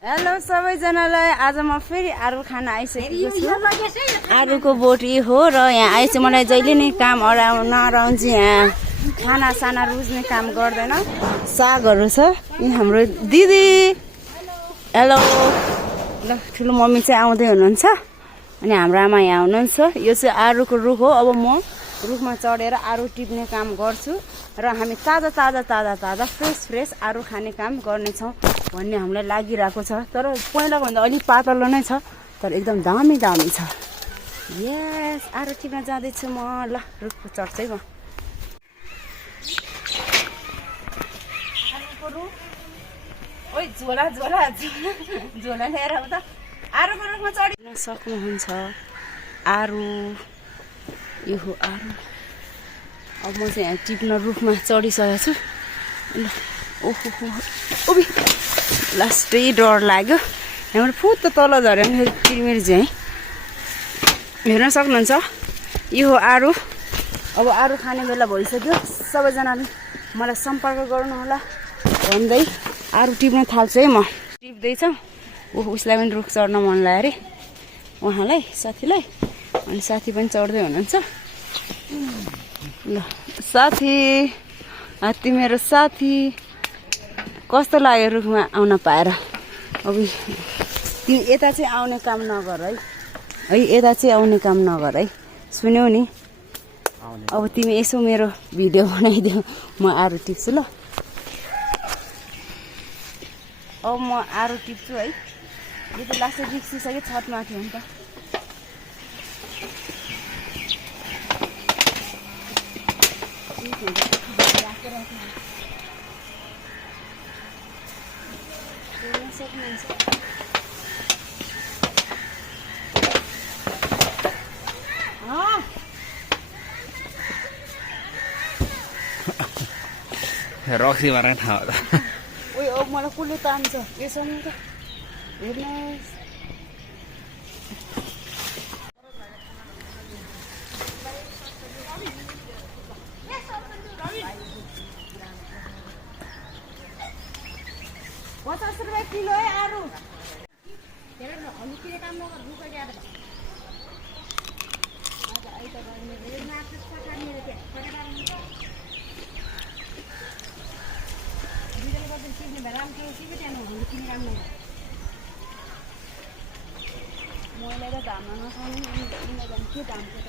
Hello सबैजनालाई, आज म फेरि आरु खान आइसकेको छु। आरुको बोटी हो र यहाँ आएपछि मलाई जहिले नै काम अराउँछ। यहाँ खानासाना रुच्ने काम गर्दैन। सागहरू छ। यी हाम्रो दिदी, हेलो। ल ठुलो मम्मी चाहिँ आउँदै हुनुहुन्छ अनि हाम्रो आमा यहाँ हुनुहुन्छ। यो चाहिँ आरुको रुख हो। अब म रुखमा चढेर आरु टिप्ने काम गर्छु र हामी ताजा फ्रेस आरु खाने काम गर्नेछौँ भन्ने हामीलाई लागिरहेको छ। तर पहिलाभन्दा अलिक पातलो नै छ, तर एकदम दामी छ। यस, आरु टिप्न जाँदैछु म। ल रुखको चढ्छु है म। ओइ झोला लिएर आऊ त। आरुको रुखमा चढ्न सक्नुहुन्छ। आरु, यो हो आरु। अब म चाहिँ यहाँ टिप्न रुखमा चढिसकेको छु। ल ओहो ओबी, लास्टै डर लाग्यो। यहाँबाट फुत्त तल झऱ्यो भने तिमीहरू चाहिँ हेर्न सक्नुहुन्छ। यो हो आरु। अब आरु खाने बेला भइसक्यो। सबैजनाले मलाई सम्पर्क गर्नुहोला भन्दै आरु टिप्न थाल्छु है म। टिप्दैछ। ओहो, उसलाई पनि रुख चढ्न मन लाग्यो अरे उहाँलाई, साथीलाई। अनि साथी पनि चढ्दै हुनुहुन्छ। ल साथी, तिम्रो साथी कस्तो लाग्यो रुखमा आउन पाएर? अब तिमी यता चाहिँ आउने काम नगर है। यता चाहिँ आउने काम नगर है। सुन्यौ नि? अब तिमी यसो मेरो भिडियो बनाइदेऊ, म आरु टिप्छु। ल अब म आरु टिप्छु है। यो त लास्टै बिग्सिसक्यो, छतमाथि हो नि त। रक्सी मार्ने ठाउँ हो त। ओइ अब मलाई कसले तान्छ यसमा त। हेर्नुहोस्, ₹50 किलो है आरु। मैले त धाममा नखाने के दामको त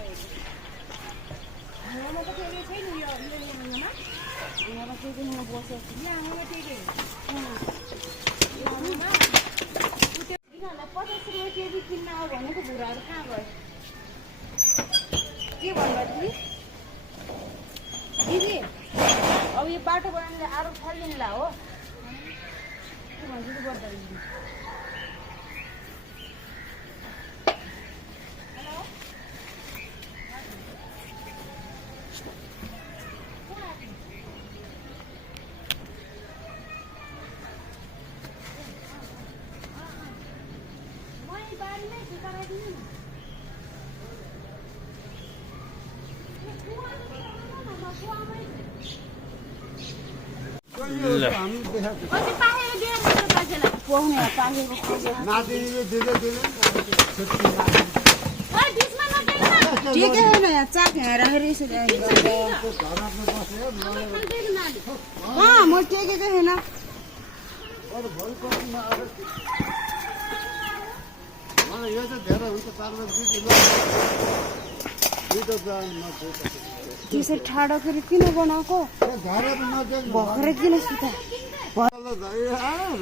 आमामा त टेकेको छैन। यो आमामा टेकेको म बसेको छु। आमामा टेकेँ यिनीहरूलाई ₹50 केजी किन्न आऊ भनेको बुढाहरू कहाँ गयो? के भन्नु दिदी? अब यो बाटो बनाउनेले आरु फल्लिँला हो के भन्छु त गर्दा म टेकेको छैन। त्यसरी ठाडो फेरि किन बनाएको? भर्खरै किन सुता?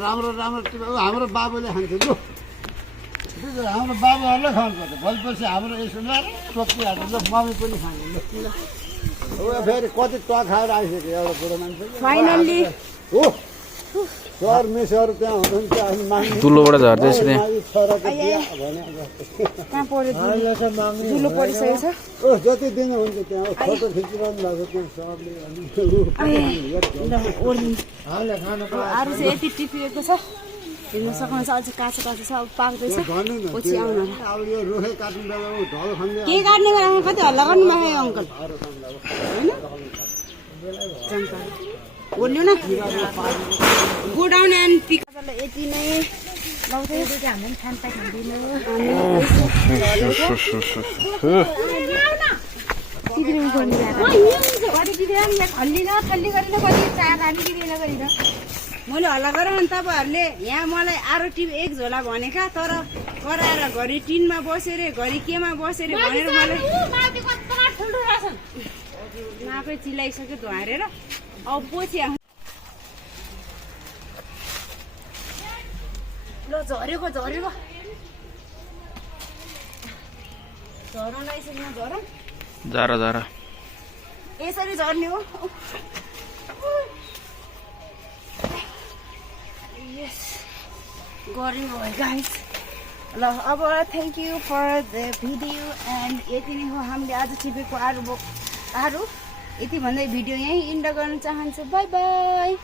राम्रो हाम्रो बाबुले खान्थ्यो लु। हाम्रो बाबुहरूले खानुपर्छ। भोलिपछि हाम्रो यसो टोकिहाल्नु। मम्मी पनि खानु। फेरि कति टक खाएर आइसक्यो एउटा बुढो मान्छे। फाइनल्ली हो सर मिसहरू त्यहाँ हुनुहुन्छ। दुलोबाट झर्दैछ नि। कहाँ पऱ्यो? दुलो परिसकेको छ। जति दिन हुन्छ त्यहाँ फोटो खिचिरहनु भएको आरु चाहिँ यति टिपिएको छ, हेर्न सक्नुहुन्छ। अझै काँचो छ, अब पाक्दैछ। पछि आउनु के काट्ने बेलामा कति हल्ला गर्नु भएको अङ्कल होइन? ओर्ल्यौ न गोडाउन एन्ड पिक यति नै मैले हल्ला गरेँ भने तपाईँहरूले यहाँ मलाई आरो टिप 1 झोला भनेका तर कराएर घरि टिनमा बसेर घरि केमा बसेर भनेर मलाई नाकै चिलाइसक्यो धुवारेर अब पछि ल झरेको झरौँ लगाइसक्नु झरौँ जरा यसरी झर्ने हो गऱ्यो भयो गाइस ल अब thank you for the video and यति नै हो हामीले आज टिपेको आरू यति भन्दै भिडियो यहीँ इन्ड गर्न चाहन्छु बाई बाई